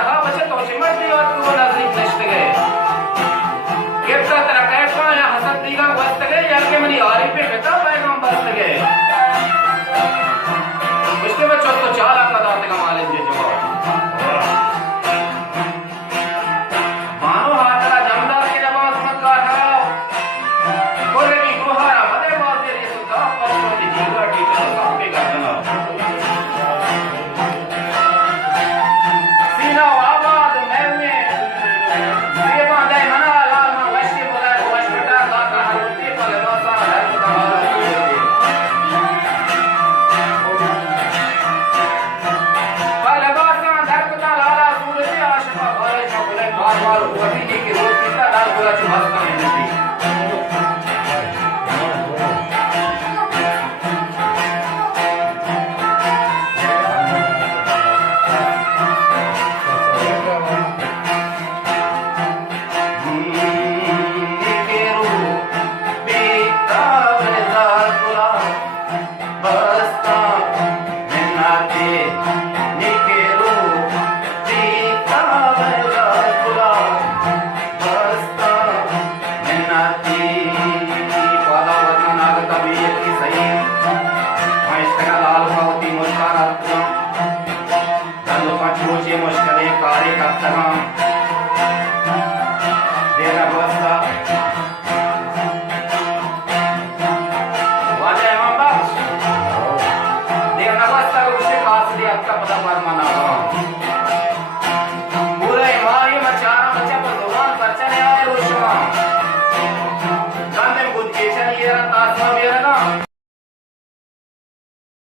रहा बचे तो चिमट दी और तू नजदीक नष्ट गए गिरता तेरा कैफा या हसद दीगा वस्त गए या के मनी आरी पे बेटा पैगाम बस्त गए उसके बच्चों तो चाला कदा तक माले जे जवाब मानो हाथरा जमदार के नमाज मक्कार हराओ कोरे भी गुहारा मदे बात तेरी सुधा पर दी जीवा टीचर कापे का जना सीना आबाद महमे सेवा दे मना लाल मा वश्य बोला वश बेटा दाता हरती पर वासा है बालवासा धरता लाला सूरज आशा भरे शबले बार-बार वही जी की रोज कितना डाल बोला चुभाता है नदी मुश्किलें कार्य करता